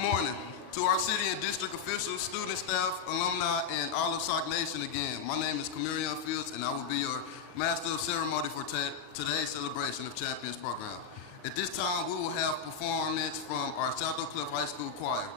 Good morning to our city and district officials, student staff, alumni, and all of Sock Nation again. My name is Camarion Fields, and I will be your Master of Ceremony for today's celebration of Champions program. At this time, we will have performance from our Shuttlecliff High School choir.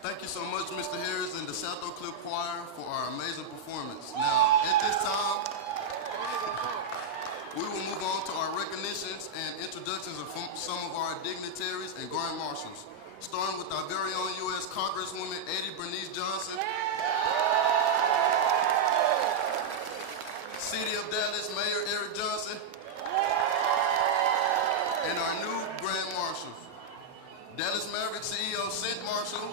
Thank you so much, Mr. Harris and the Shuttlecliff Choir for our amazing performance. Now, at this time, we will move on to our recognitions and introductions of some of our dignitaries and grand marshals, starting with our very own U.S. Congresswoman, Bernice Johnson, City of Dallas Mayor Eric Johnson, and our new grand marshals, Dallas Mavericks CEO Cent Marshall,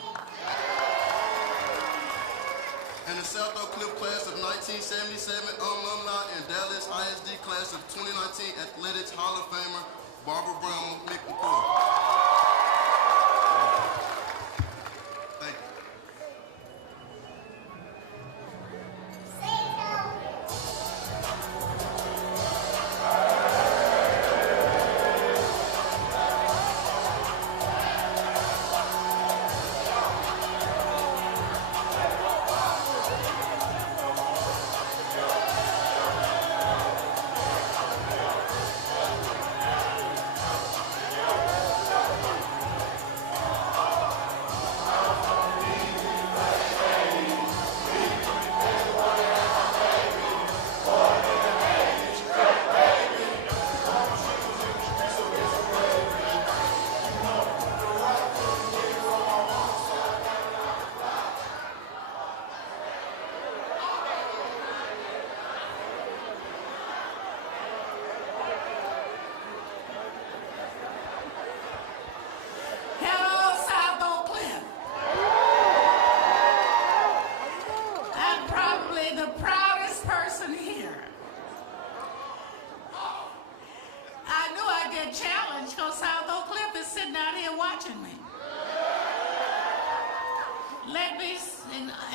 and the Shuttlecliff class of 1977 alumni and Dallas ISD class of 2019 Athletics Hall of Famer Barbara Brown McMcCoy. Thank you.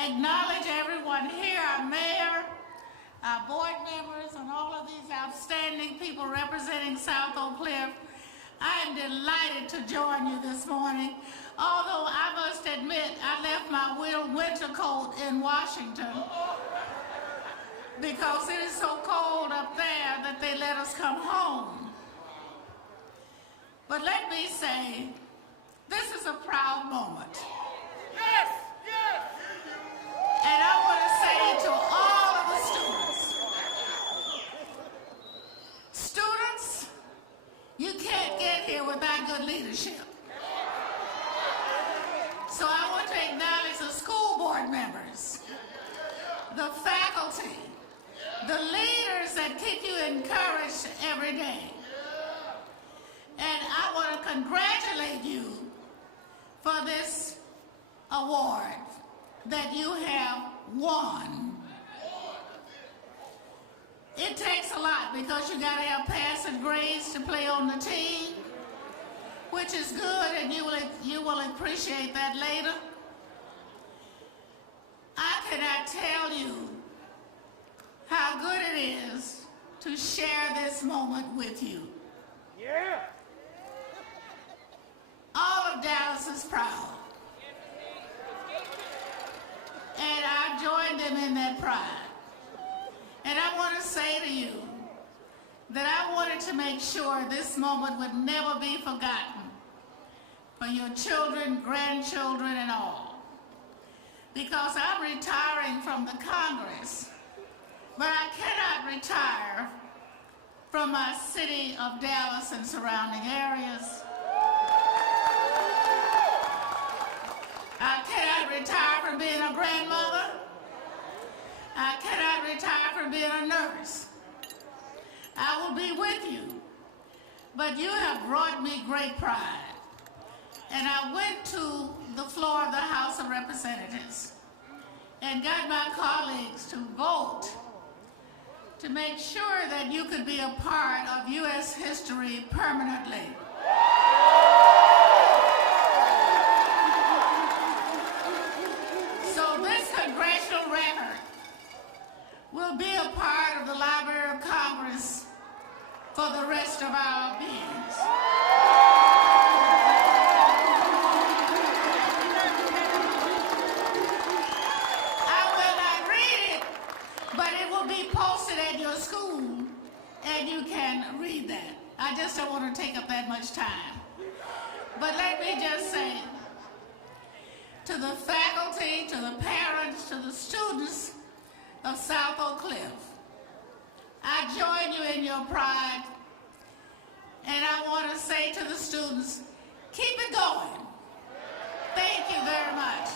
Acknowledge everyone here, our mayor, our board members, and all of these outstanding people representing South Oak Cliff. I am delighted to join you this morning. Although I must admit, I left my winter coat in Washington because it is so cold up there that they let us come home. But let me say, this is a proud moment. Yes, yes. And I want to say to all of the students, you can't get here without good leadership. So I want to acknowledge the school board members, the faculty, the leaders that keep you encouraged every day. And I want to congratulate you for this award that you have won. It takes a lot because you got to have passing grades to play on the team, which is good, and you will appreciate that later. I cannot tell you how good it is to share this moment with you. Yeah. All of Dallas is proud. And I join them in that pride. And I want to say to you that I wanted to make sure this moment would never be forgotten for your children, grandchildren, and all. Because I'm retiring from the Congress, but I cannot retire from my city of Dallas and surrounding areas. I cannot retire from being a grandmother. I cannot retire from being a nurse. I will be with you, but you have brought me great pride. And I went to the floor of the House of Representatives and got my colleagues to vote to make sure that you could be a part of U.S. history permanently. So this congressional record will be a part of the Library of Congress for the rest of our beings. I will not read it, but it will be posted at your school, and you can read that. I just don't want to take up that much time. But let me just say, to the faculty, to the parents, to the students of Shuttlecliff. I join you in your pride, and I want to say to the students, keep it going. Thank you very much.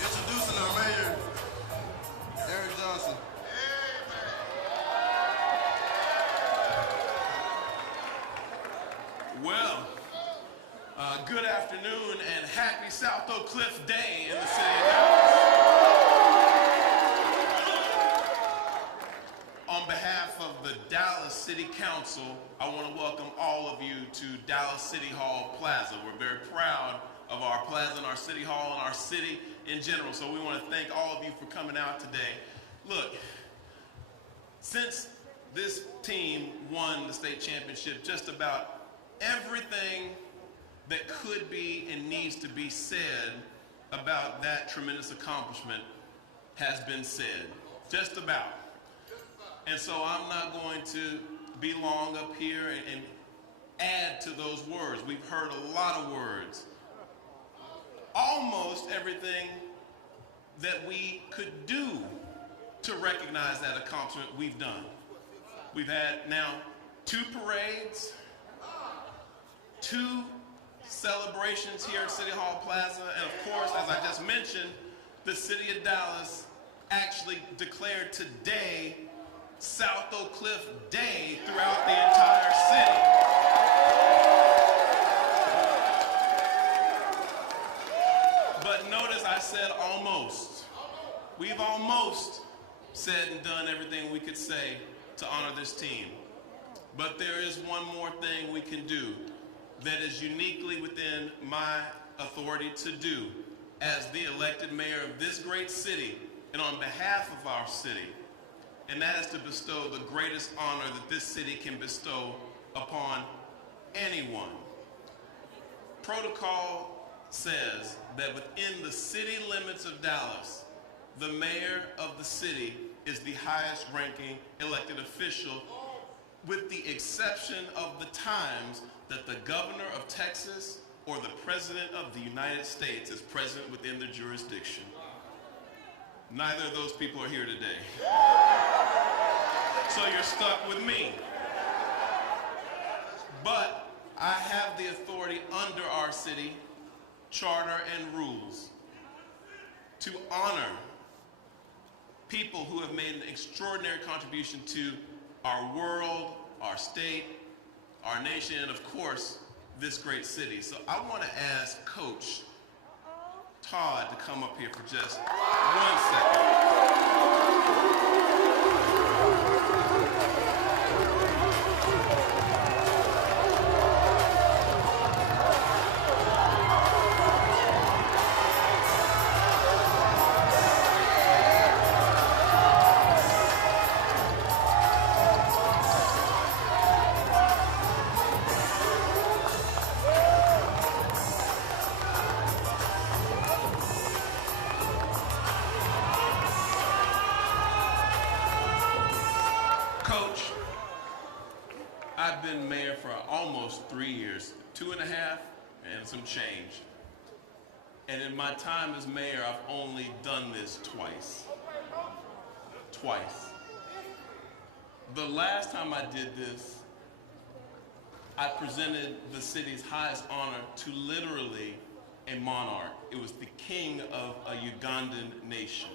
Introducing our mayor, Derrick. Well, good afternoon and happy Shuttlecliff Day in the city of Dallas. On behalf of the Dallas City Council, I want to welcome all of you to Dallas City Hall Plaza. We're very proud of our plaza and our city hall and our city in general. So we want to thank all of you for coming out today. Look, since this team won the state championship, just about everything that could be and needs to be said about that tremendous accomplishment has been said. Just about. And so I'm not going to be long up here and add to those words. We've heard a lot of words. Almost everything that we could do to recognize that accomplishment we've done. We've had now 2 parades, 2 celebrations here at City Hall Plaza, and of course, as I just mentioned, the city of Dallas actually declared today Shuttlecliff Day throughout the entire city. But notice I said almost. We've almost said and done everything we could say to honor this team. But there is one more thing we can do that is uniquely within my authority to do as the elected mayor of this great city and on behalf of our city, and that is to bestow the greatest honor that this city can bestow upon anyone. Protocol says that within the city limits of Dallas, the mayor of the city is the highest ranking elected official, with the exception of the times that the governor of Texas or the president of the United States is present within the jurisdiction. Neither of those people are here today. So you're stuck with me. But I have the authority under our city charter and rules to honor people who have made an extraordinary contribution to our world, our state, our nation, and of course, this great city. So I want to ask Coach Todd to come up here for just 1 second. I've been mayor for almost 3 years, 2.5 and some change. And in my time as mayor, I've only done this twice. Twice. The last time I did this, I presented the city's highest honor to literally a monarch. It was the king of a Ugandan nation.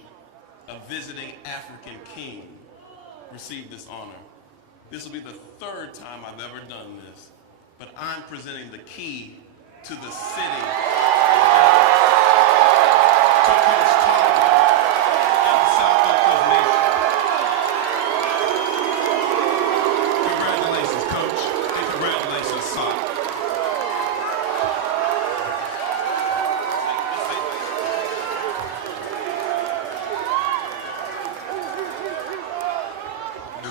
A visiting African king received this honor. This will be the 3rd time I've ever done this, but I'm presenting the key to the city to Coach Todd and the Shuttlecliff Nation. Congratulations, Coach, and congratulations, Sock.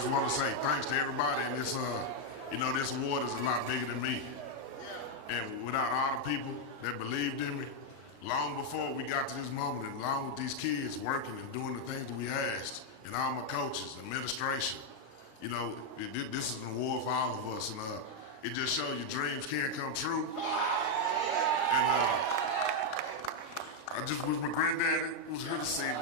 just want to say thanks to everybody, and this, this award is a lot bigger than me. And without all the people that believed in me, long before we got to this moment, and along with these kids working and doing the things that we asked, and all my coaches, administration, this is an award for all of us, and it just shows your dreams can come true. And I just wish my granddaddy was here to see me.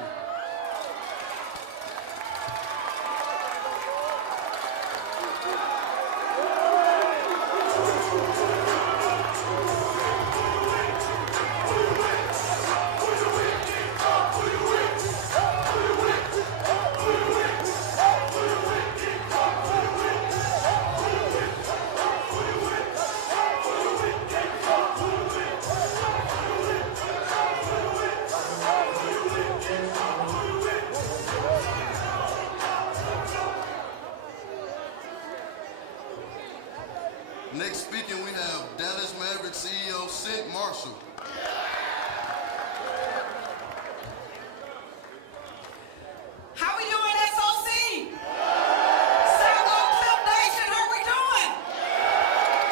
Next speaking, we have Dallas Mavericks CEO, Sid Marshall. How we doing, SOC? Shuttlecliff Nation, how we doing?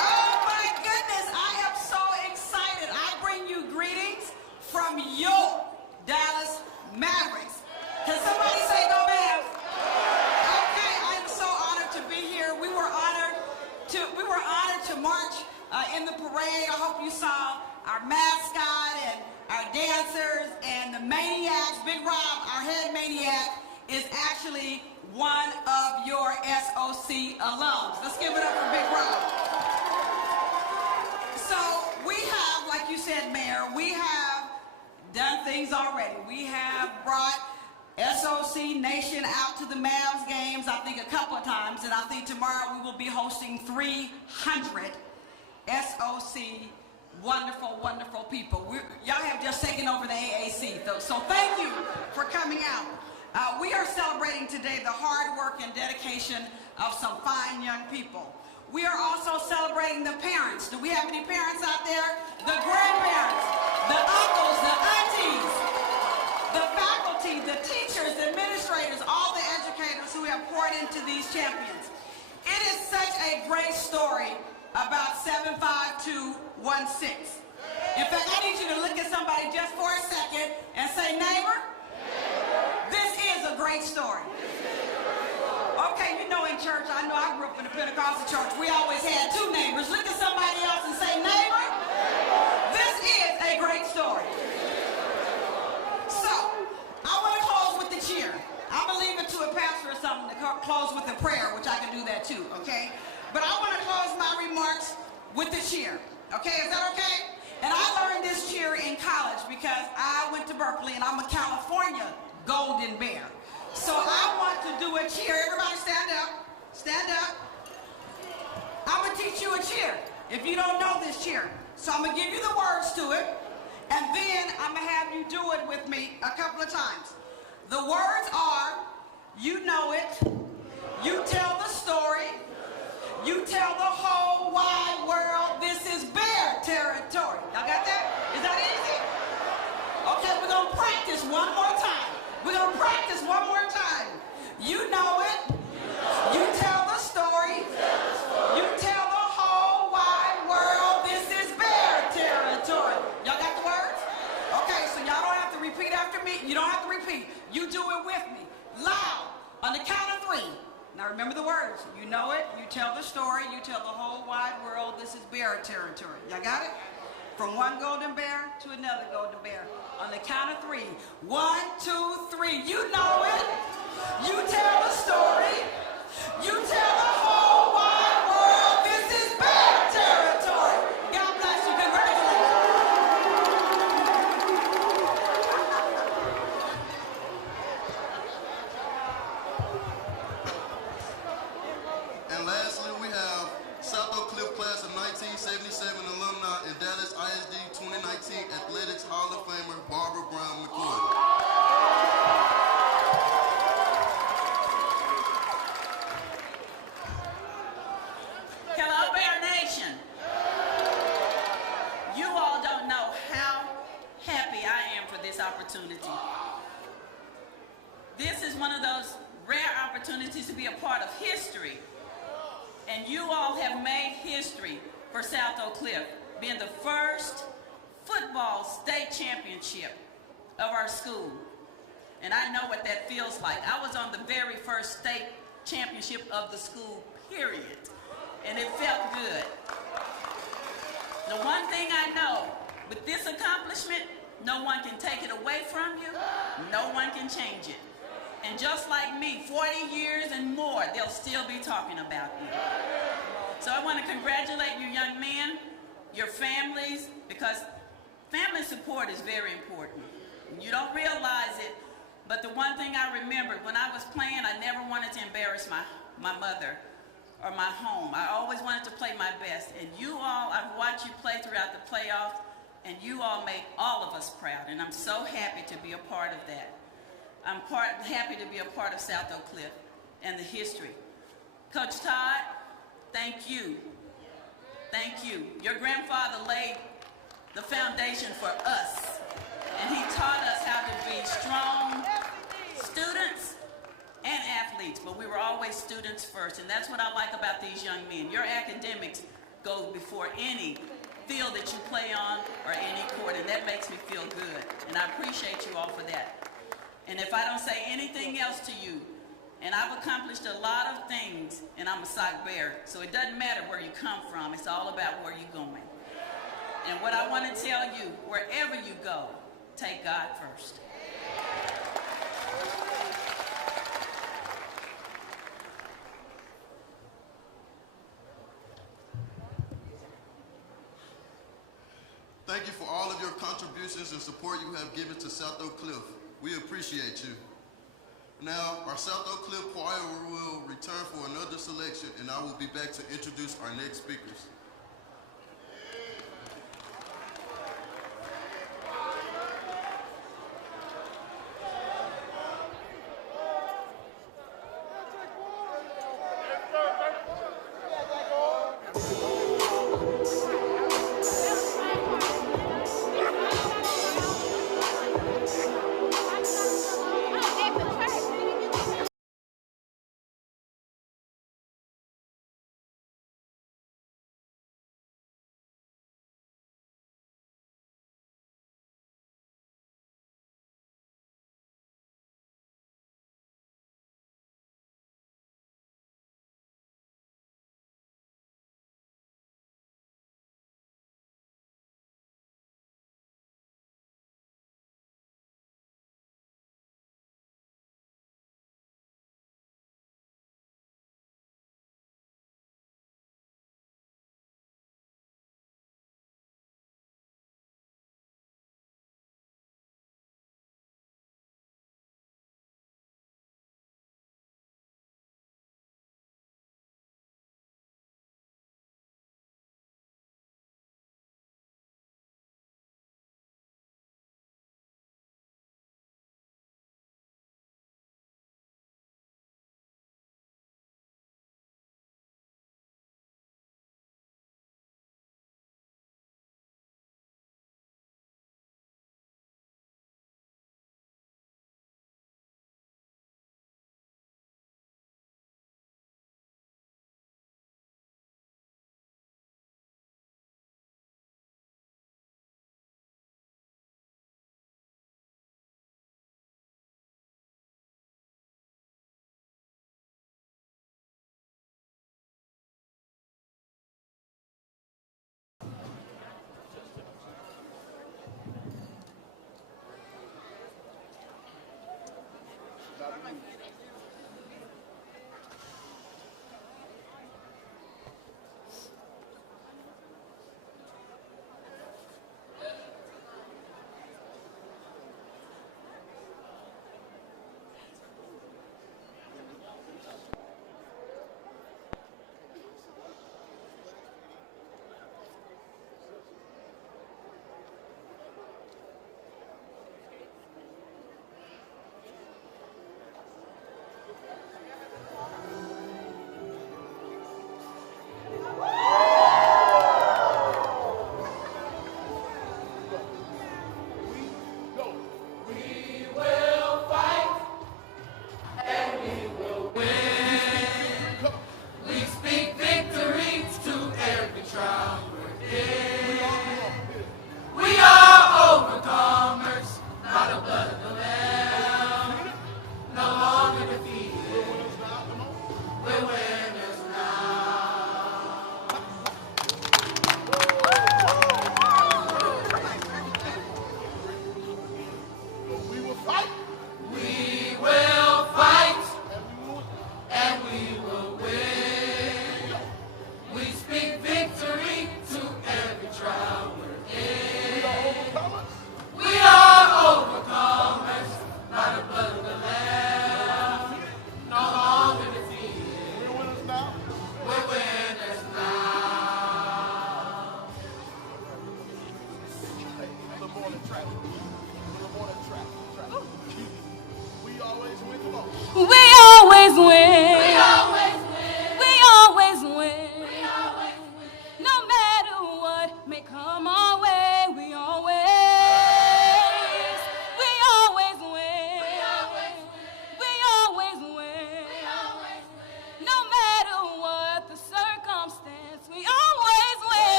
Oh my goodness, I am so excited. I bring you greetings from your Dallas Mavericks. Can somebody say go Mavs? Okay, I am so honored to be here. We were honored to march in the parade. I hope you saw our mascot and our dancers and the maniacs. Big Rob, our head maniac, is actually one of your SOC alums. Let's give it up for Big Rob. So we have, like you said, Mayor, we have done things already. We have brought SOC Nation out to the Mavs games, I think a couple of times, and I think tomorrow we will be hosting 300 SOC wonderful, wonderful people. Y'all have just taken over the AAC, so thank you for coming out. We are celebrating today the hard work and dedication of some fine young people. We are also celebrating the parents. Do we have any parents out there? The grandparents, the uncles, the aunties, the faculty, the teachers, the administrators, all the educators who have poured into these champions. It is such a great story about 75216. In fact, I need you to look at somebody just for a second and say, neighbor, this is a great story. Okay, in church, I know I grew up in a Pentecostal church. We always had two neighbors. Look at somebody else and say, neighbor, this is a great story. I want to close with the cheer. I'm going to leave it to a pastor or something to close with a prayer, which I can do that too, okay? But I want to close my remarks with the cheer, okay? Is that okay? And I learned this cheer in college because I went to Berkeley and I'm a California Golden Bear. So I want to do a cheer. Everybody stand up. Stand up. I'm going to teach you a cheer if you don't know this cheer. So I'm going to give you the words to it. And then I'm going to have you do it with me a couple of times. The words are, you know it, you tell the story, you tell the whole wide world this is bear territory. Y'all got that? Is that easy? Okay, we're going to practice one more time. We're going to practice one more time. You know it, you tell the story, you tell the whole wide world this is bear territory. Y'all got the words? Okay, so y'all don't have to repeat after me. You don't have to repeat. You do it with me. Loud. On the count of 3. Now remember the words. You know it. You tell the story. You tell the whole wide world this is bear territory. Y'all got it? From one golden bear to another golden bear. On the count of 3. 1, 2, 3. You know it. You tell the story. You tell the whole wide world this is bear territory. God bless you. Congratulations. And lastly, we have Shuttlecliff class of 1977 alumni and Dallas ISD 2019 Athletics Hall of Famer Barbara Brown McCoy. Hello, Bear Nation. You all don't know how happy I am for this opportunity. This is one of those rare opportunities to be a part of history. And you all have made history for South Oak Cliff, being the first football state championship of our school. And I know what that feels like. I was on the very first state championship of the school, period. And it felt good. The one thing I know, with this accomplishment, no one can take it away from you. No one can change it. And just like me, 40 years and more, they'll still be talking about you. So I want to congratulate you young men, your families, because family support is very important. You don't realize it, but the one thing I remembered, when I was playing, I never wanted to embarrass my mother or my home. I always wanted to play my best. And you all, I've watched you play throughout the playoffs, and you all make all of us proud, and I'm so happy to be a part of that. I'm happy to be a part of South Oak Cliff and the history. Coach Todd, thank you. Thank you. Your grandfather laid the foundation for us, and he taught us how to be strong students and athletes, but we were always students first, and that's what I like about these young men. Your academics go before any field that you play on or any court, and that makes me feel good, and I appreciate you all for that. And if I don't say anything else to you, and I've accomplished a lot of things, and I'm a sock bearer, so it doesn't matter where you come from, it's all about where you're going. And what I want to tell you, wherever you go, take God first. Thank you for all of your contributions and support you have given to South Oak Cliff. We appreciate you. Now, our South Oak Cliff choir will return for another selection, and I will be back to introduce our next speakers.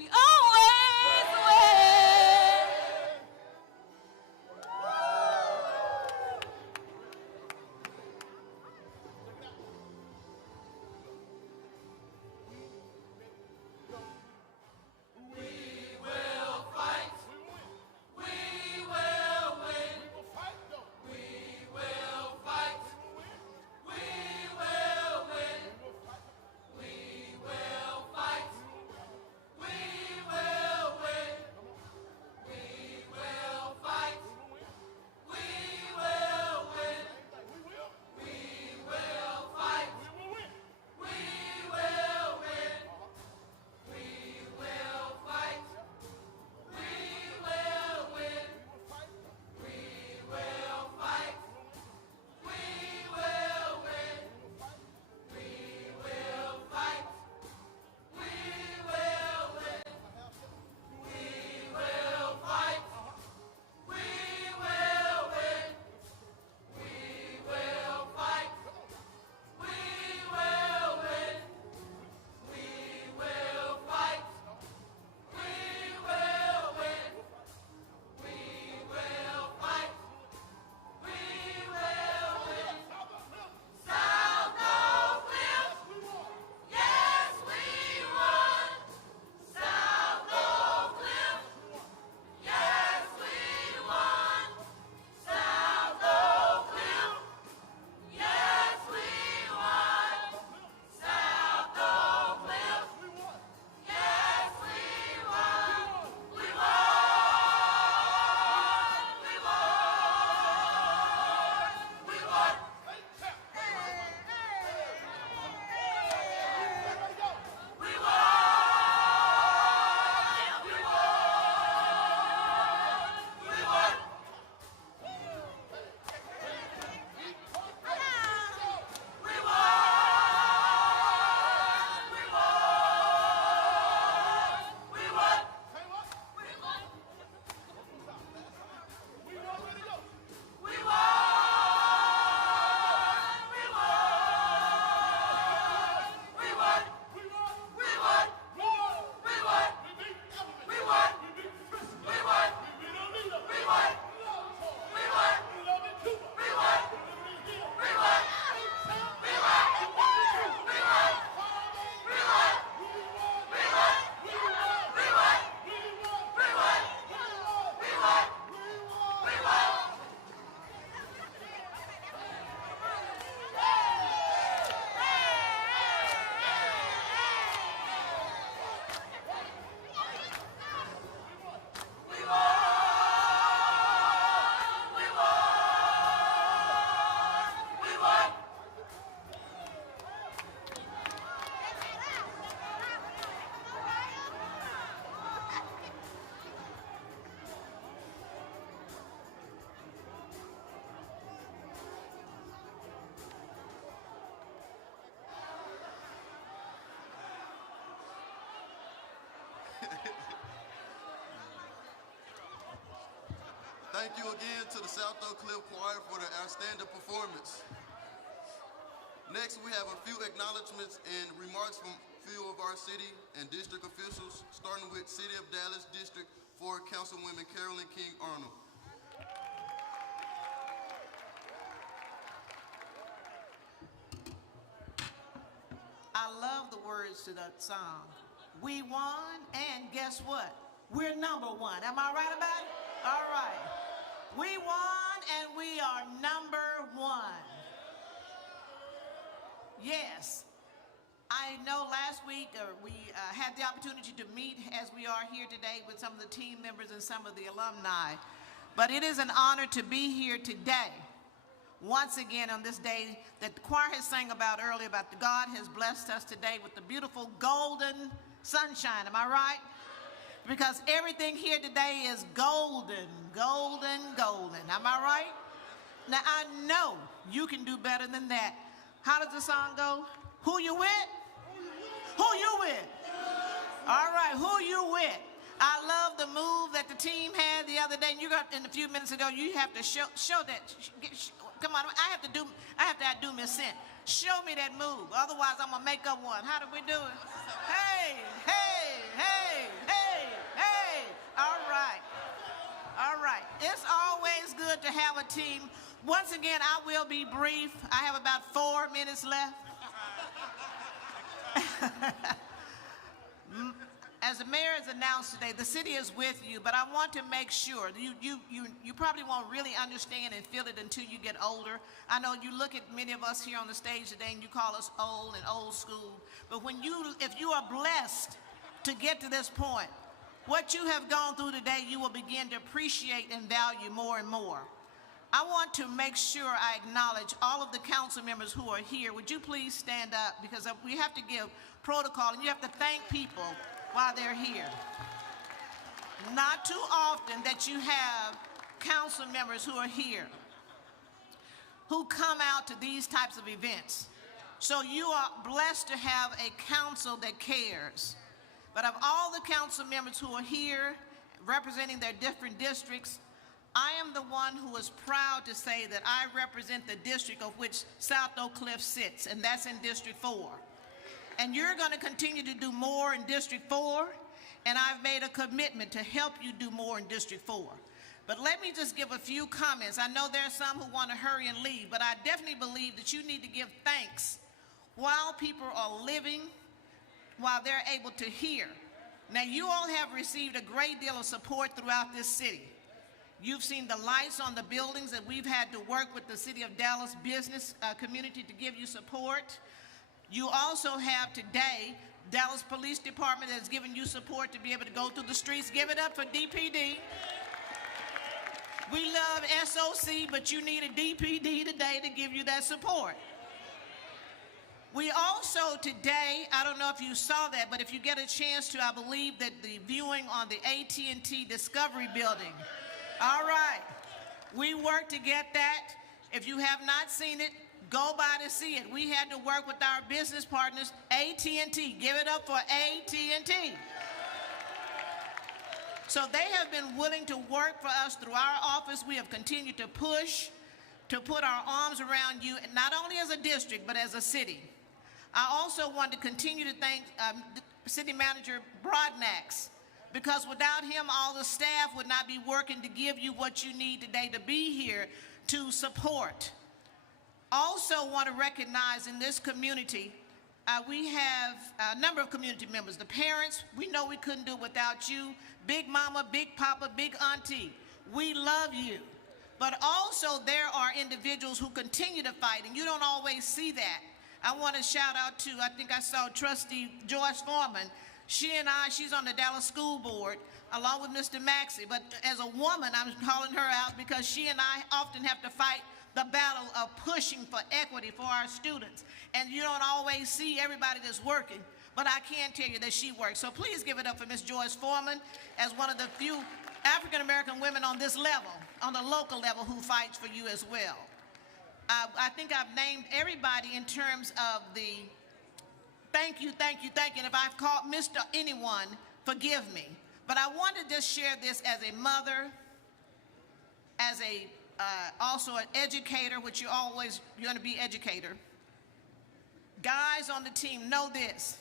we always win. Thank you again to the Shuttlecliff Choir for their outstanding performance. Next, we have a few acknowledgments and remarks from a few of our city and district officials, starting with City of Dallas District 4 Councilwoman Carolyn King Arnold. I love the words to that song. We won, and guess what? We're number one. Am I right about it? All right. We won, and we are number one. Yes. I know last week we had the opportunity to meet, as we are here today, with some of the team members and some of the alumni. But it is an honor to be here today, once again on this day that the choir has sang about earlier, about God has blessed us today with the beautiful golden sunshine. Am I right? Because everything here today is golden, golden, golden. Am I right? Now, I know you can do better than that. How does the song go? Who you with? Who you with? All right, who you with? I love the move that the team had the other day. And you got in a few minutes ago. You have to show that. Come on, I have to outdo Miss Cent. Show me that move. Otherwise, I'm gonna make up one. How do we do it? Hey, hey, hey, hey. good to have a team. Once again, I will be brief. I have about 4 minutes left. As the mayor has announced today, the city is with you, but I want to make sure you probably won't really understand and feel it until you get older. I know you look at many of us here on the stage today and you call us old and old school, but if you are blessed to get to this point, what you have gone through today, you will begin to appreciate and value more and more. I want to make sure I acknowledge all of the council members who are here. Would you please stand up, because we have to give protocol and you have to thank people while they're here. Not too often that you have council members who are here who come out to these types of events. So you are blessed to have a council that cares. But of all the council members who are here representing their different districts, I am the one who is proud to say that I represent the district of which South Oak Cliff sits, and that's in District 4. And you're going to continue to do more in District 4, and I've made a commitment to help you do more in District 4. But let me just give a few comments. I know there are some who want to hurry and leave, but I definitely believe that you need to give thanks while people are living, while they're able to hear. Now, you all have received a great deal of support throughout this city. You've seen the lights on the buildings that we've had to work with the City of Dallas business community to give you support. You also have today, Dallas Police Department has given you support to be able to go through the streets. Give it up for DPD. We love SOC, but you need a DPD today to give you that support. We also today, I don't know if you saw that, but if you get a chance to, I believe that the viewing on the AT&T Discovery Building. All right, we worked to get that. If you have not seen it, go by to see it. We had to work with our business partners, AT&T. Give it up for AT&T. So they have been willing to work for us through our office. We have continued to push to put our arms around you, not only as a district, but as a city. I also want to continue to thank City Manager Broadnax, because without him, all the staff would not be working to give you what you need today to be here to support. Also want to recognize in this community, we have a number of community members. The parents, we know we couldn't do it without you. Big mama, big papa, big auntie, we love you. But also there are individuals who continue to fight, and you don't always see that. I want to shout out to, I think I saw Trustee Joyce Foreman. She's on the Dallas School Board, along with Mr. Maxie. But as a woman, I'm calling her out because she and I often have to fight the battle of pushing for equity for our students. And you don't always see everybody that's working, but I can tell you that she works. So please give it up for Ms. Joyce Foreman as one of the few African-American women on this level, on the local level, who fights for you as well. I think I've named everybody in terms of the thank you, thank you, thank you. And if I've called Mr. anyone, forgive me. But I want to just share this as a mother, as a also an educator, which you're going to be educator. Guys on the team, know this.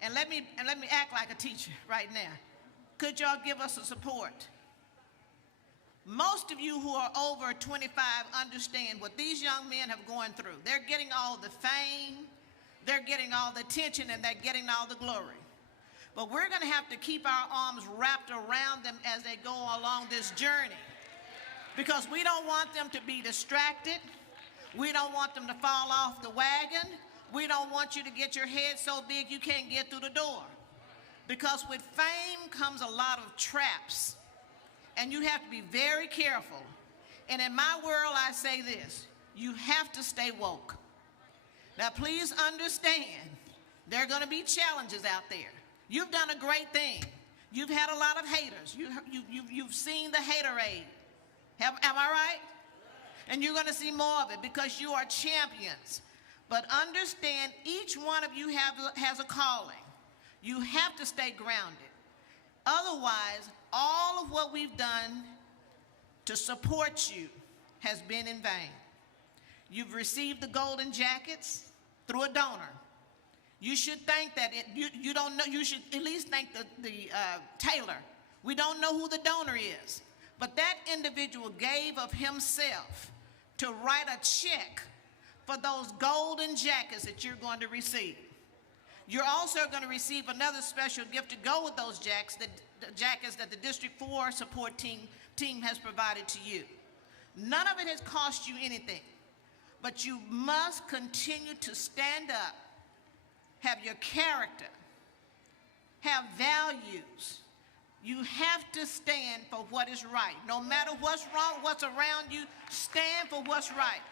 And let me act like a teacher right now. Could y'all give us a support? Most of you who are over 25 understand what these young men have gone through. They're getting all the fame, they're getting all the attention, and they're getting all the glory. But we're going to have to keep our arms wrapped around them as they go along this journey, because we don't want them to be distracted. We don't want them to fall off the wagon. We don't want you to get your head so big you can't get through the door. Because with fame comes a lot of traps, and you have to be very careful. And in my world, I say this: you have to stay woke. Now, please understand, there are going to be challenges out there. You've done a great thing. You've had a lot of haters. You've seen the haterade. Am I right? And you're going to see more of it because you are champions. But understand, each one of you has a calling. You have to stay grounded. Otherwise, all of what we've done to support you has been in vain. You've received the golden jackets through a donor. You should thank that. You don't know. You should at least thank the tailor. We don't know who the donor is, but that individual gave of himself to write a check for those golden jackets that you're going to receive. You're also going to receive another special gift to go with those jackets that the District 4 support team has provided to you. None of it has cost you anything, but you must continue to stand up, have your character, have values. You have to stand for what is right. No matter what's wrong, what's around you, stand for what's right.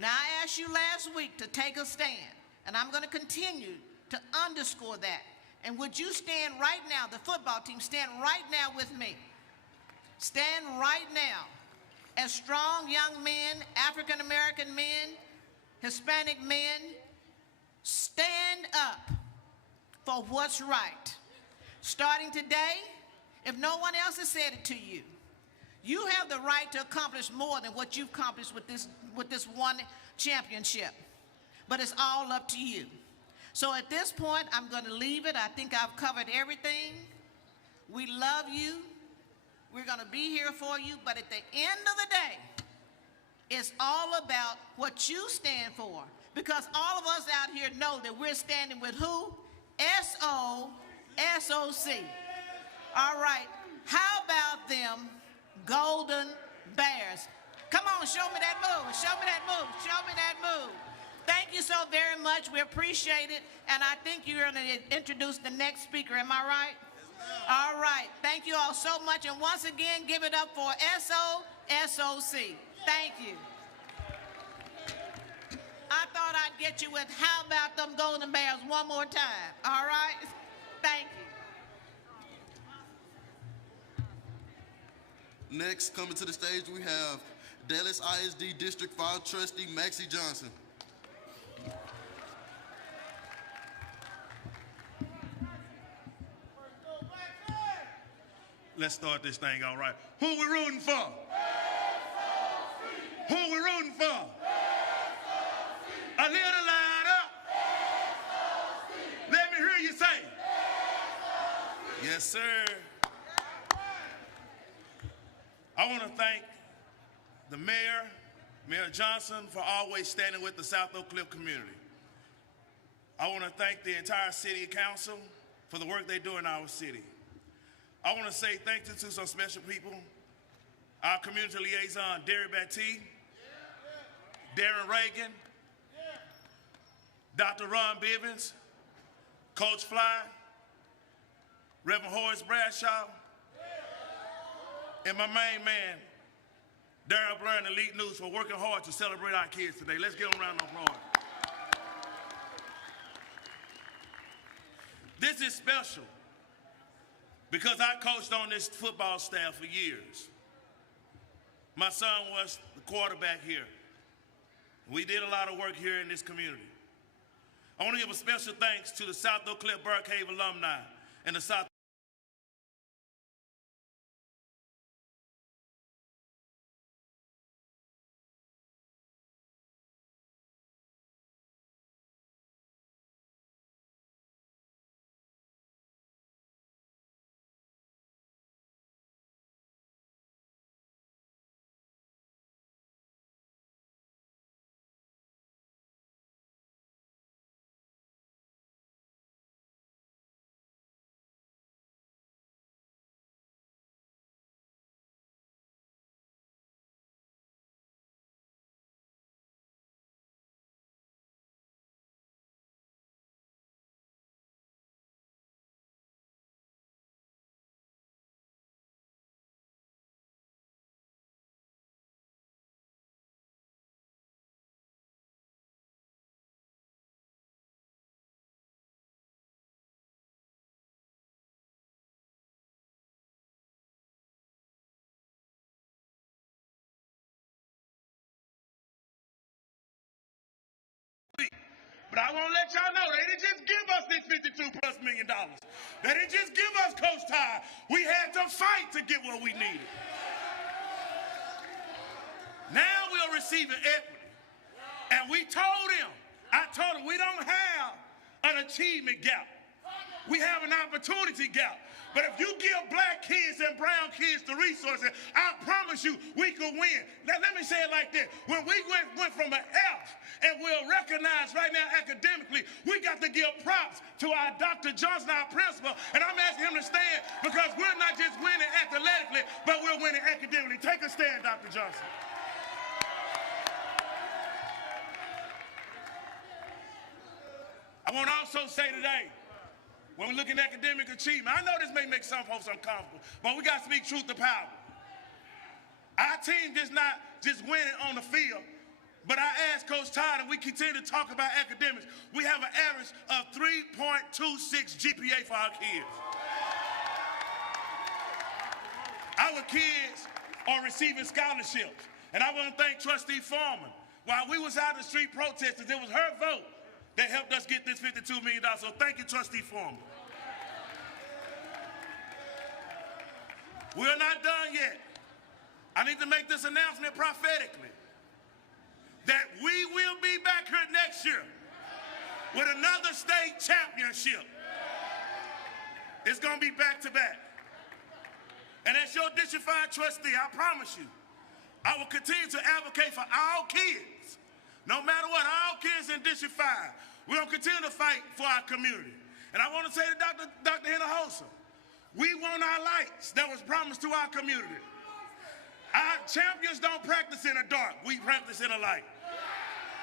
Now, I asked you last week to take a stand, and I'm going to continue to underscore that. And would you stand right now, the football team, stand right now with me. Stand right now as strong young men, African-American men, Hispanic men. Stand up for what's right. Starting today, if no one else has said it to you, you have the right to accomplish more than what you've accomplished with this one championship. But it's all up to you. So at this point, I'm going to leave it. I think I've covered everything. We love you. We're going to be here for you. But at the end of the day, it's all about what you stand for. Because all of us out here know that we're standing with who? S-O-S-O-C. All right. How about them golden bears? Come on, show me that move. Show me that move. Show me that move. Thank you so very much. We appreciate it. And I think you're going to introduce the next speaker. Am I right? All right. Thank you all so much. And once again, give it up for S-O-S-O-C. Thank you. I thought I'd get you with how about them golden bears one more time. All right? Thank you. Next, coming to the stage, we have Dallas ISD District 5 Trustee Maxie Johnson. Let's start this thing all right. Who we rooting for? Who we rooting for? A little louder. Let me hear you say. Yes, sir. I want to thank the mayor, Mayor Johnson, for always standing with the South Oak Cliff community. I want to thank the entire city council for the work they do in our city. I want to say thank you to some special people. Our community liaison, Derrick, Darren Reagan, Dr. Ron Bivens, Coach Fly, Reverend Horace Bradshaw, and my main man, Darren Blair and Elite News for working hard to celebrate our kids today. Let's give them a round of applause. This is special because I coached on this football staff for years. My son was the quarterback here. We did a lot of work here in this community. I want to give a special thanks to the South Oak Cliff Burkhaven alumni and the South But I want to let y'all know, they didn't just give us this $52+ million. They didn't just give us Coach Ty. We had to fight to get what we needed. Now we're receiving equity. And we told him, I told him, we don't have an achievement gap. We have an opportunity gap. But if you give black kids and brown kids the resources, I promise you we could win. Now, let me say it like this. When we went from an F and we're recognized right now academically, we got to give props to our Dr. Johnson, our principal, and I'm asking him to stand because we're not just winning athletically, but we're winning academically. Take a stand, Dr. Johnson. I want to also say today, when we look at academic achievement, I know this may make some folks uncomfortable, but we got to speak truth to power. Our team is not just winning on the field, but I asked Coach Todd, and we continue to talk about academics. We have an average of 3.26 GPA for our kids. Our kids are receiving scholarships, and I want to thank Trustee Foreman. While we was out in the street protesting, it was her vote that helped us get this $52 million. So thank you, Trustee Foreman. We're not done yet. I need to make this announcement prophetically that we will be back here next year with another state championship. It's going to be back to back. And as your District 5 trustee, I promise you, I will continue to advocate for all kids. No matter what, all kids in District 5, we're going to continue to fight for our community. And I want to say to Dr. Hinojosa, we want our lights that was promised to our community. Our champions don't practice in the dark. We practice in the light.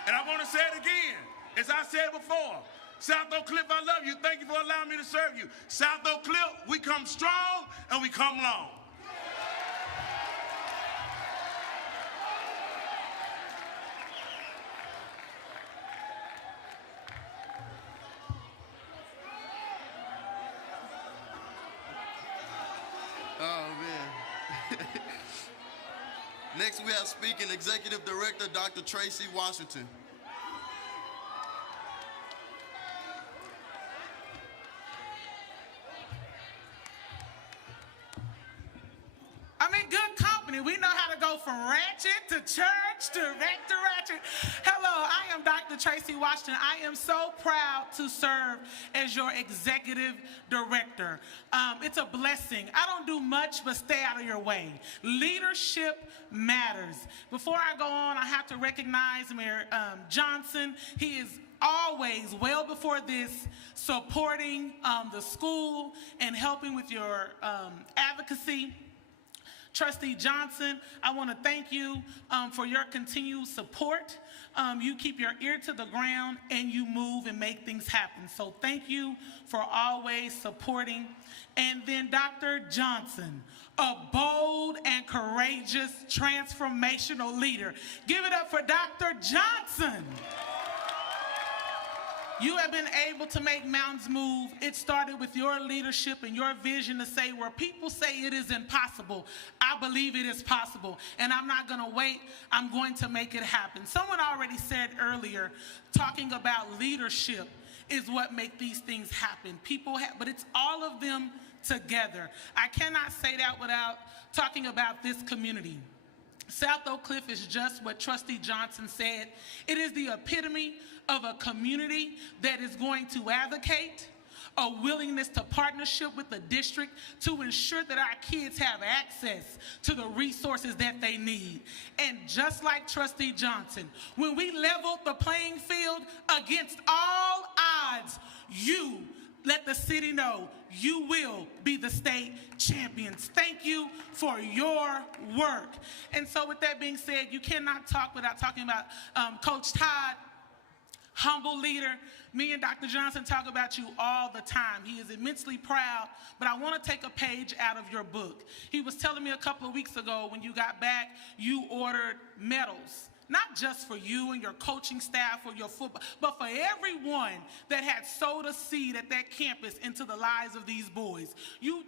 And I want to say it again. As I said before, South Oak Cliff, I love you. Thank you for allowing me to serve you. South Oak Cliff, we come strong and we come long. Oh, man. Next, we have speaking Executive Director, Dr. Tracy Washington. I'm in good company. We know how to go from ratchet to church to ratchet. Hello, I am Dr. Tracy Washington. I am so proud to serve as your executive director. It's a blessing. I don't do much but stay out of your way. Leadership matters. Before I go on, I have to recognize Mayor Johnson. He is always, well before this, supporting the school and helping with your advocacy. Trustee Johnson, I want to thank you for your continued support. You keep your ear to the ground and you move and make things happen. So thank you for always supporting. And then Dr. Johnson, a bold and courageous transformational leader. Give it up for Dr. Johnson. You have been able to make mountains move. It started with your leadership and your vision to say where people say it is impossible, I believe it is possible. And I'm not going to wait. I'm going to make it happen. Someone already said earlier, talking about leadership is what make these things happen. But it's all of them together. I cannot say that without talking about this community. South Oak Cliff is just what Trustee Johnson said. It is the epitome of a community that is going to advocate, a willingness to partnership with the district to ensure that our kids have access to the resources that they need. And just like Trustee Johnson, when we leveled the playing field against all odds, you let the city know you will be the state champions. Thank you for your work. And so with that being said, you cannot talk without talking about Coach Todd, humble leader. Me and Dr. Johnson talk about you all the time. He is immensely proud, but I want to take a page out of your book. He was telling me a couple of weeks ago when you got back, you ordered medals. Not just for you and your coaching staff or your football, but for everyone that had sowed a seed at that campus into the lives of these boys. You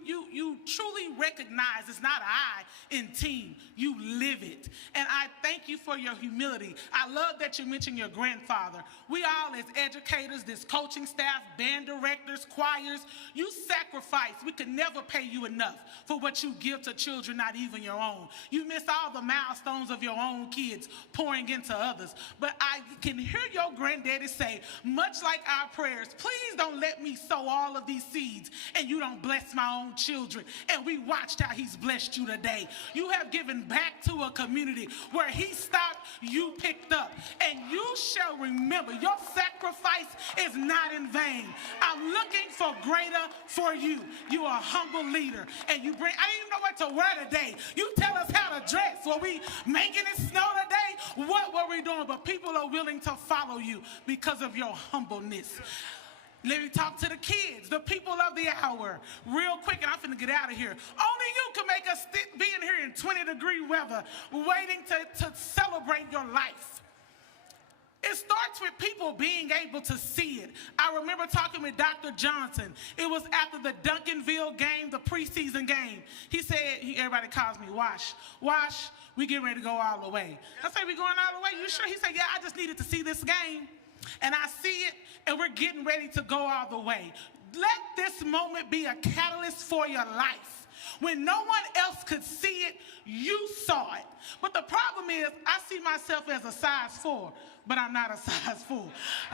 truly recognize it's not I in team. You live it. And I thank you for your humility. I love that you mentioned your grandfather. We all as educators, this coaching staff, band directors, choirs, you sacrifice. We could never pay you enough for what you give to children, not even your own. You miss all the milestones of your own kids pouring pouring into others. But I can hear your granddaddy say, much like our prayers, please don't let me sow all of these seeds and you don't bless my own children. And we watched how he's blessed you today. You have given back to a community where he stopped, you picked up. And you shall remember, your sacrifice is not in vain. I'm looking for greater for you. You are a humble leader. And you bring, I didn't even know what to wear today. You tell us how to dress. Were we making it snow today? What were we doing? But people are willing to follow you because of your humbleness. Let me talk to the kids, the people of the hour, real quick, and I'm finna get out of here. Only you can make us be in here in 20-degree weather, waiting to celebrate your life. It starts with people being able to see it. I remember talking with Dr. Johnson. It was after the Duncanville game, the preseason game. He said, everybody calls me Wash. Wash, we getting ready to go all the way. I said, we going all the way? You sure? He said, yeah, I just needed to see this game. And I see it, and we're getting ready to go all the way. Let this moment be a catalyst for your life. When no one else could see it, you saw it. But the problem is, I see myself as a size 4, but I'm not a size 4.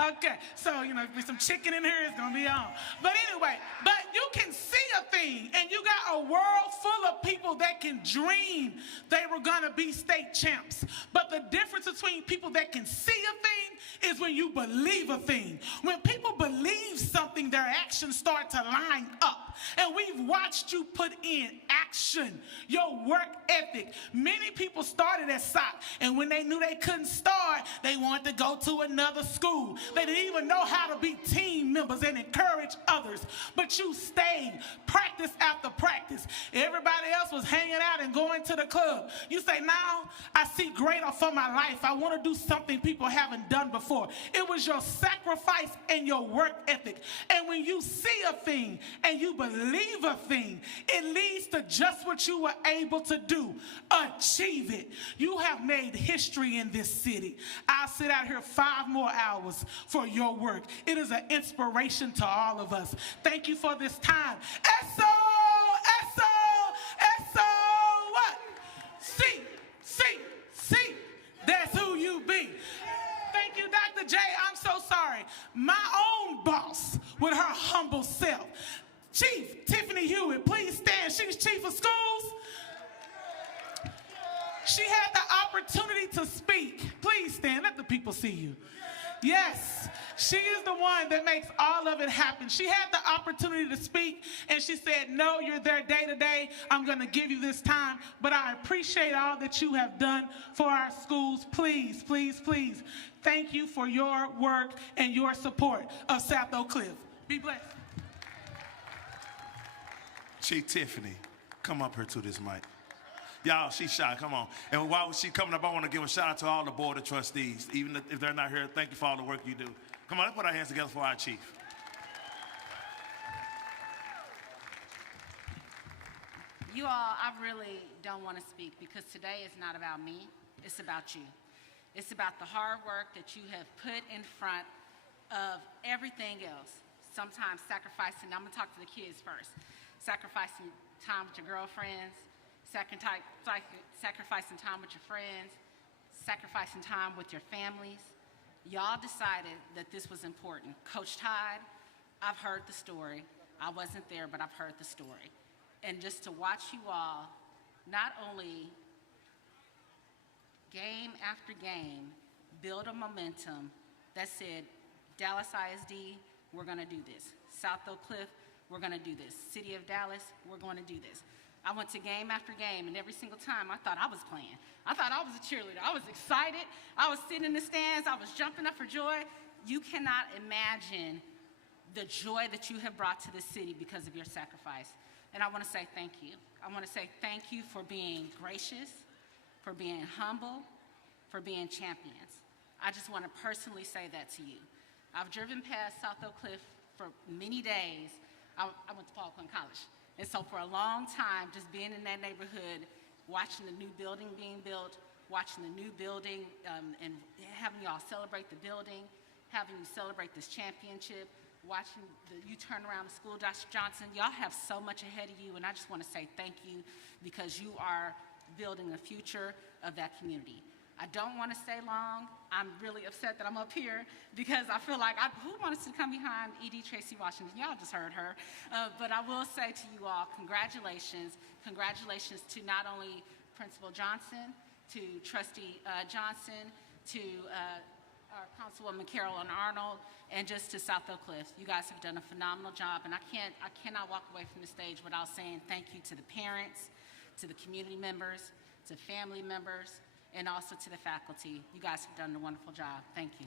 Okay, so, if there's some chicken in here, it's going to be on. But anyway, but you can see a thing, and you got a world full of people that can dream they were going to be state champs. But the difference between people that can see a thing is when you believe a thing. When people believe something, their actions start to line up. And we've watched you put in action, your work ethic. Many people started at SOC, and when they knew they couldn't start, they wanted to go to another school. They didn't even know how to be team members and encourage others. But you stayed, practice after practice. Everybody else was hanging out and going to the club. You say, now I see greater for my life. I want to do something people haven't done before. It was your sacrifice and your work ethic. And when you see a thing and you believe a thing, it leads to just what you were able to do. Achieve it. You have made history in this city. I'll sit out here 5 more hours for your work. It is an inspiration to all of us. Thank you for this time. Eso, what? See, that's who you be. Thank you, Dr. J. I'm so sorry. My own boss with her humble self. Chief Tiffany Hewitt, please stand. She's chief of schools. She had the opportunity to speak. Please stand. Let the people see you. Yes, she is the one that makes all of it happen. She had the opportunity to speak, and she said, no, you're there day to day. I'm going to give you this time, but I appreciate all that you have done for our schools. Please, please, please, thank you for your work and your support of South Oak Cliff. Be blessed. Chief Tiffany, come up here to this mic. Y'all, she's shy, come on. And while she's coming up, I want to give a shout out to all the board of trustees. Even if they're not here, thank you for all the work you do. Come on, let's put our hands together for our chief. You all, I really don't want to speak because today is not about me, it's about you. It's about the hard work that you have put in front of everything else. Sometimes sacrificing, I'm going to talk to the kids first, sacrificing time with your girlfriends, sacrificing time with your friends, sacrificing time with your families. Y'all decided that this was important. Coach Todd, I've heard the story. I wasn't there, but I've heard the story. And just to watch you all, not only game after game, build a momentum that said, Dallas ISD, we're gonna do this. South Oak Cliff, we're gonna do this. City of Dallas, we're gonna do this. I went to game after game, and every single time I thought I was playing. I thought I was a cheerleader. I was excited. I was sitting in the stands. I was jumping up for joy. You cannot imagine the joy that you have brought to the city because of your sacrifice. And I want to say thank you. I want to say thank you for being gracious, for being humble, for being champions. I just want to personally say that to you. I've driven past South Oak Cliff for many days. I went to Paul Quinn College. And so for a long time, just being in that neighborhood, watching the new building being built, watching the new building, and having y'all celebrate the building, having you celebrate this championship, watching you turn around the school, Dr. Johnson, y'all have so much ahead of you, and I just want to say thank you because you are building the future of that community. I don't want to stay long. I'm really upset that I'm up here because I feel like, who wants to come behind E.D. Tracy Washington? Y'all just heard her. But I will say to you all, congratulations. Congratulations to not only Principal Johnson, to Trustee Johnson, to our Councilwoman Carolyn Arnold, and just to South Oak Cliff. You guys have done a phenomenal job, and I cannot walk away from the stage without saying thank you to the parents, to the community members, to family members, and also to the faculty. You guys have done a wonderful job. Thank you.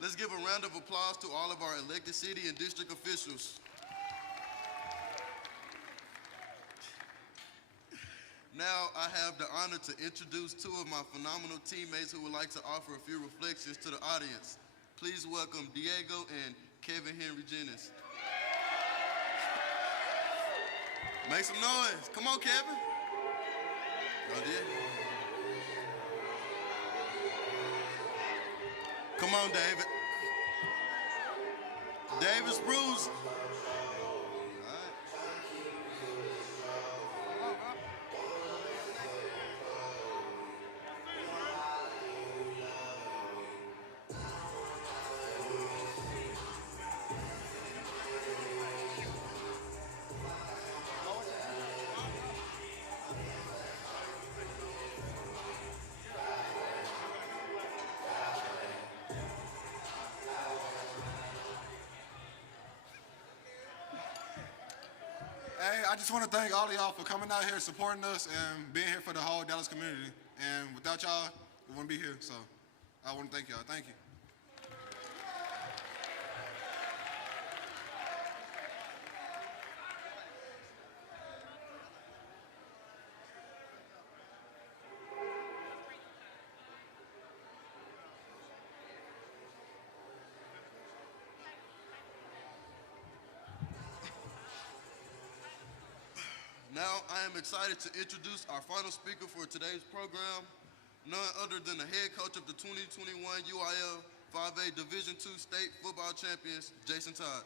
Let's give a round of applause to all of our elected city and district officials. Now I have the honor to introduce two of my phenomenal teammates who would like to offer a few reflections to the audience. Please welcome Diego and Kevin Henry Jennings. Make some noise. Come on, Kevin. Go, Diego. Come on, David. David Spruce. Hey, I just want to thank all of y'all for coming out here, supporting us, and being here for the whole Dallas community. And without y'all, we wouldn't be here. So I want to thank y'all. Thank you. Now, I am excited to introduce our final speaker for today's program, none other than the head coach of the 2021 UIL 5A Division II State Football Champions, Jason Todd.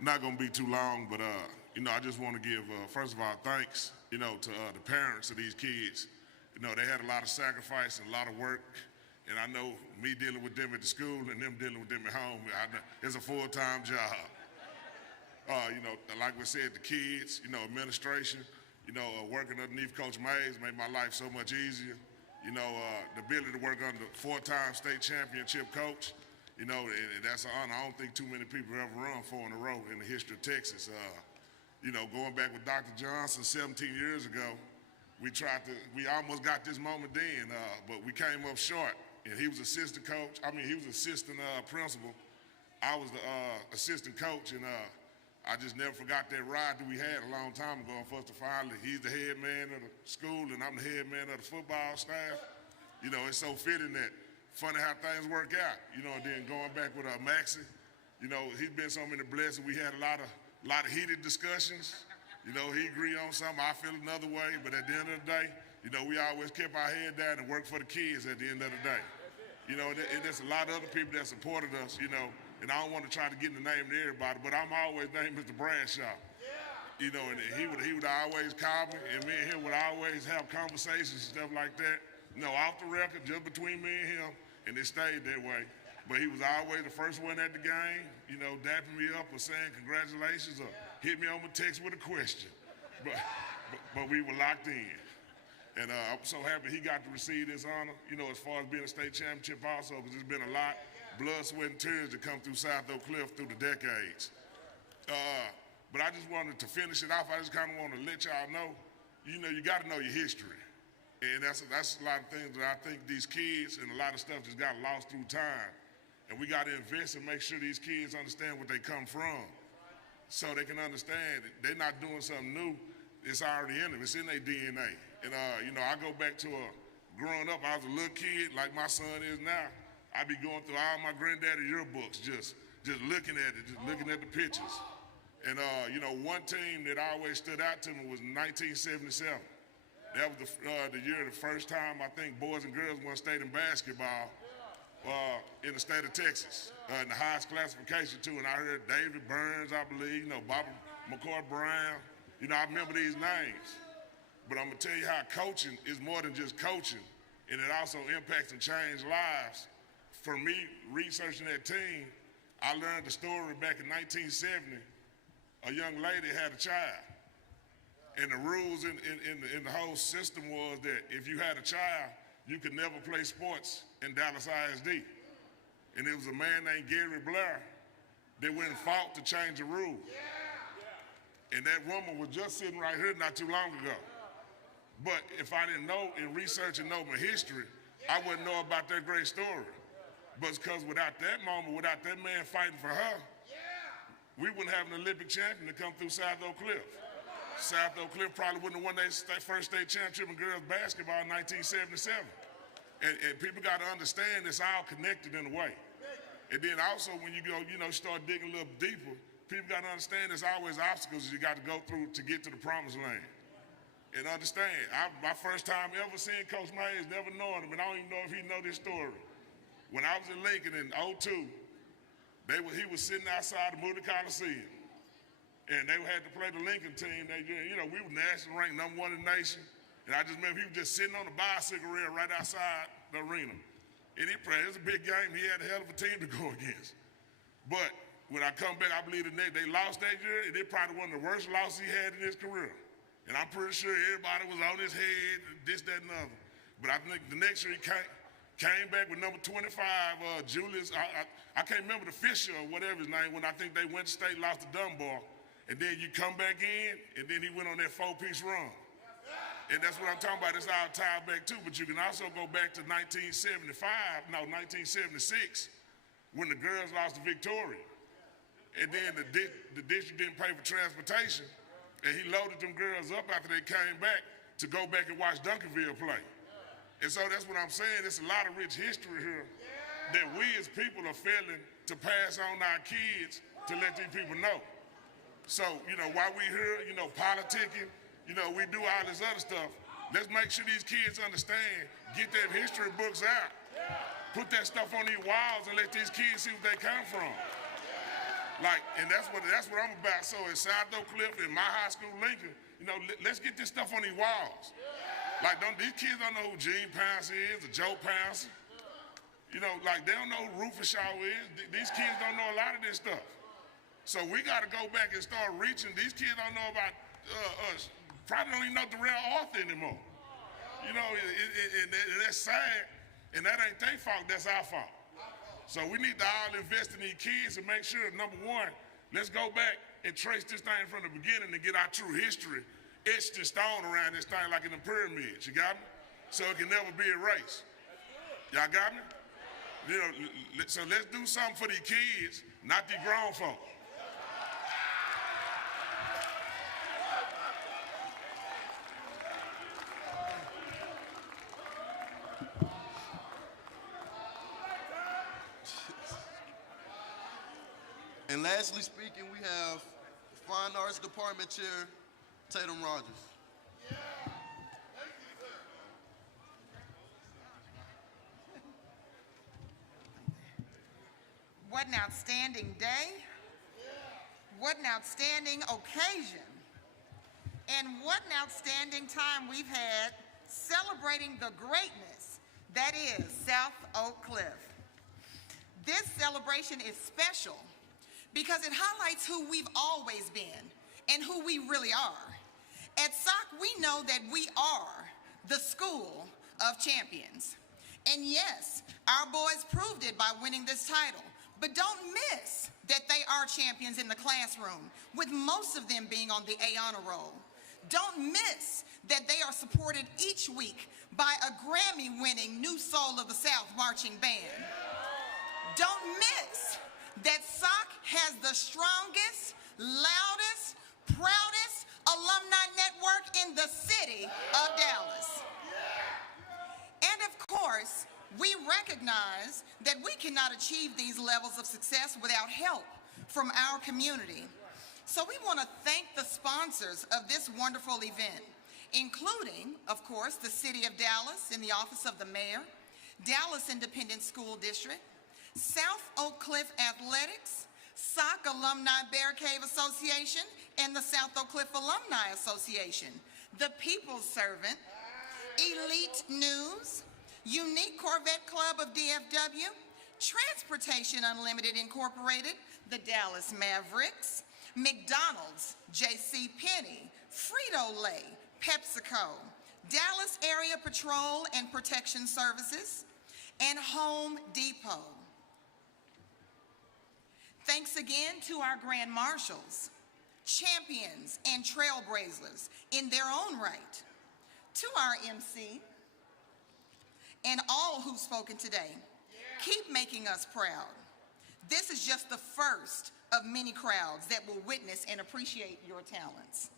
Not gonna be too long, but I just want to give first of all thanks, to the parents of these kids. They had a lot of sacrifice and a lot of work, and I know me dealing with them at the school and them dealing with them at home, it's a full-time job. Like we said, the kids, administration, working underneath Coach Mays made my life so much easier. The ability to work under four-time state championship coach. And that's an honor. I don't think too many people ever run 4 in a row in the history of Texas. Going back with Dr. Johnson 17 years ago, we almost got this moment then, but we came up short. And he was assistant coach. He was assistant principal. I was the assistant coach, and I just never forgot that ride that we had a long time ago. And for us to finally, he's the head man of the school, and I'm the head man of the football staff. It's so fitting that. Funny how things work out, and then going back with Maxie, he's been so many blessings. We had a lot of heated discussions. He agreed on something, I feel another way, but at the end of the day, we always kept our head down and worked for the kids at the end of the day. And there's a lot of other people that supported us, and I don't want to try to get in the name of everybody, but I'm always named Mr. Bradshaw. And he would always call me, and me and him would always have conversations and stuff like that. Off the record, just between me and him. And it stayed that way. But he was always the first one at the game, dapping me up or saying congratulations or hit me on my text with a question. But we were locked in. And I'm so happy he got to receive this honor, as far as being a state championship also, because there's been a lot blood, sweat, and tears that come through South Oak Cliff through the decades. But I just wanted to finish it off. I just kind of want to let y'all know, you got to know your history. And that's a lot of things that I think these kids and a lot of stuff just got lost through time. And we got to invest and make sure these kids understand where they come from. so they can understand that they're not doing something new. It's already in them. It's in their DNA. And, you know, I go back to growing up, I was a little kid like my son is now. I be going through all my granddaddy yearbooks, just looking at it, just looking at the pictures. And, you know, one team that always stood out to me was 1977. That was the year, the first time I think boys and girls won state in basketball in the state of Texas, in the highest classification too. And I heard David Burns, I believe, you know, Bobby McCoy Brown. You know, I remember these names. But I'm gonna tell you how coaching is more than just coaching, and it also impacts and changes lives. For me, researching that team, I learned the story back in 1970. A young lady had a child. And the rules in the whole system was that if you had a child, you could never play sports in Dallas ISD. And it was a man named Gary Blair that went and fought to change the rules. And that woman was just sitting right here not too long ago. But if I didn't know and research and know my history, I wouldn't know about that great story. But it's because without that moment, without that man fighting for her, we wouldn't have an Olympic champion to come through Shuttlecliff. Shuttlecliff probably wouldn't have won their first state championship in girls basketball in 1977. And people got to understand it's all connected in a way. And then also when you go, you know, start digging a little deeper, people got to understand there's always obstacles you got to go through to get to the promised land. And understand, my first time ever seeing Coach Mays, never knowing him, and I don't even know if he know this story. When I was in Lincoln in 2002, he was sitting outside the Moody Coliseum. And they had to play the Lincoln team. You know, we were national ranked #1 in the nation. And I just remember he was just sitting on the bicycle rail right outside the arena. And it was a big game. He had a hell of a team to go against. But when I come back, I believe they lost that year, and they probably one of the worst losses he had in his career. And I'm pretty sure everybody was on his head, this, that, and the other. But I think the next year he came back with number 25, Julius. I can't remember the Fisher or whatever his name, when I think they went to state, lost to Dunbar. And then you come back in, and then he went on that 4-piece run. And that's what I'm talking about. It's all tied back too. But you can also go back to 1976, when the girls lost to Victoria. And then the district didn't pay for transportation, and he loaded them girls up after they came back to go back and watch Duncanville play. And so that's what I'm saying. There's a lot of rich history here that we as people are failing to pass on our kids to let these people know. So, you know, while we here, you know, politicking, you know, we do all this other stuff, let's make sure these kids understand, get their history books out, put that stuff on these walls and let these kids see where they come from. Like, and that's what I'm about. So at Shuttlecliff, in my high school, Lincoln, you know, let's get this stuff on these walls. Like, these kids don't know who Gene Pounce is or Joe Pounce. You know, like, they don't know who Rufus Shaw is. These kids don't know a lot of this stuff. So we got to go back and start reaching. These kids don't know about us. Probably don't even know the real author anymore. You know, and that's sad. And that ain't their fault, that's our fault. So we need to all invest in these kids and make sure, number one, let's go back and trace this thing from the beginning and get our true history etched in stone around this thing like in the pyramids. You got me? So it can never be erased. Y'all got me? You know, so let's do something for these kids, not these grown folk. And lastly speaking, we have Fine Arts Department Chair, Tatum Rogers. What an outstanding day. What an outstanding occasion. And what an outstanding time we've had celebrating the greatness that is Shuttlecliff. This celebration is special because it highlights who we've always been and who we really are. At SOC, we know that we are the school of champions. And yes, our boys proved it by winning this title. But don't miss that they are champions in the classroom, with most of them being on the A honor roll. Don't miss that they are supported each week by a Grammy-winning New Soul of the South marching band. Don't miss that SOC has the strongest, loudest, proudest alumni network in the city of Dallas. And of course, we recognize that we cannot achieve these levels of success without help from our community. So we want to thank the sponsors of this wonderful event, including, of course, the City of Dallas in the Office of the Mayor, Dallas Independent School District, South Oak Cliff Athletics, SOC Alumni Bear Cave Association, and the South Oak Cliff Alumni Association, the People's Servant, Elite News, Unique Corvette Club of DFW, Transportation Unlimited Incorporated, the Dallas Mavericks, McDonald's, J.C. Penney, Frito-Lay, PepsiCo, Dallas Area Patrol and Protection Services, and Home Depot. Thanks again to our Grand Marshals, champions and trailblazers in their own right, to our MC, and all who've spoken today. Keep making us proud. This is just the first of many crowds that will witness and appreciate your talents.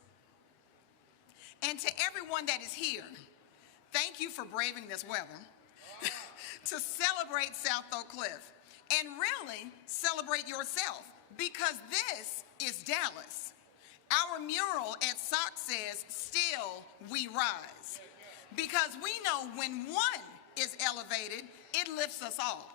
And to everyone that is here, thank you for braving this weather to celebrate South Oak Cliff, and really celebrate yourself, because this is Dallas. Our mural at SOC says, "Still we rise," because we know when one is elevated, it lifts us all.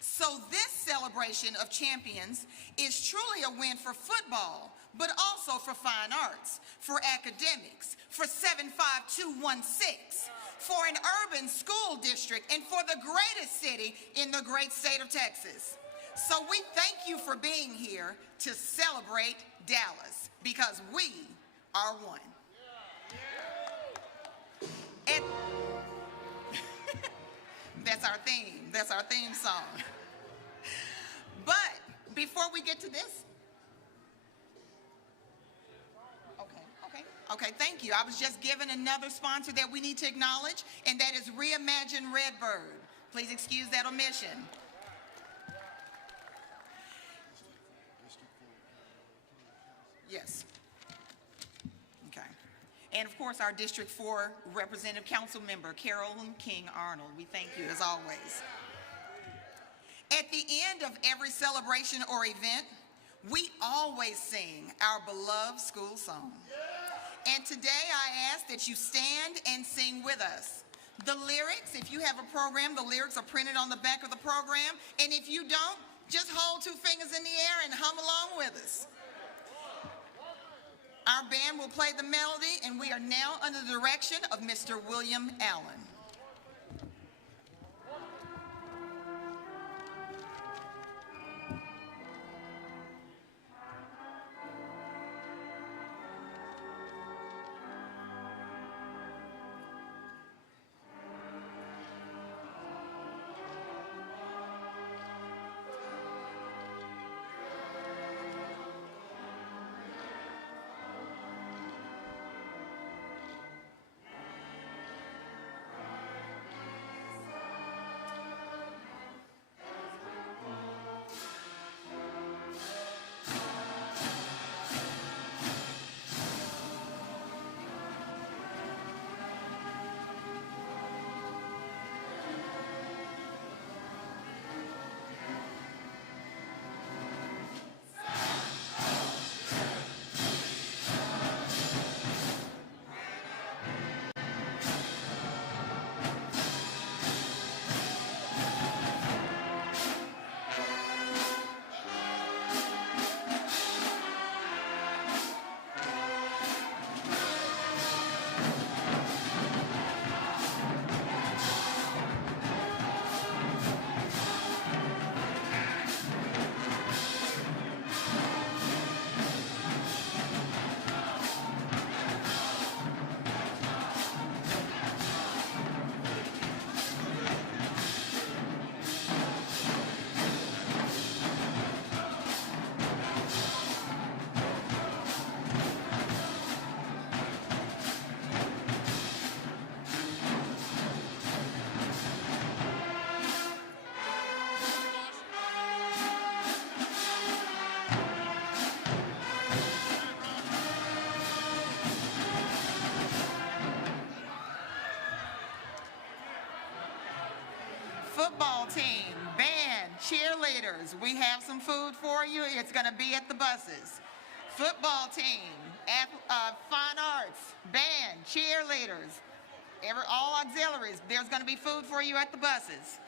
So this celebration of champions is truly a win for football, but also for fine arts, for academics, for 75216, for an urban school district, and for the greatest city in the great state of Texas. So we thank you for being here to celebrate Dallas, because we are one. And that's our theme. That's our theme song. But before we get to this, okay, thank you. I was just given another sponsor that we need to acknowledge, and that is Reimagine Redbird. Please excuse that omission. Yes. Okay. And of course, our District 4 Representative Council Member, Carolyn King Arnold. We thank you as always. At the end of every celebration or event, we always sing our beloved school song. And today I ask that you stand and sing with us. The lyrics, if you have a program, the lyrics are printed on the back of the program. And if you don't, just hold two fingers in the air and hum along with us. Our band will play the melody, and we are now under the direction of Mr. William Allen. cheerleaders, we have some food for you. It's going to be at the buses. Football team, fine arts, band, cheerleaders, all auxiliaries. There's going to be food for you at the buses.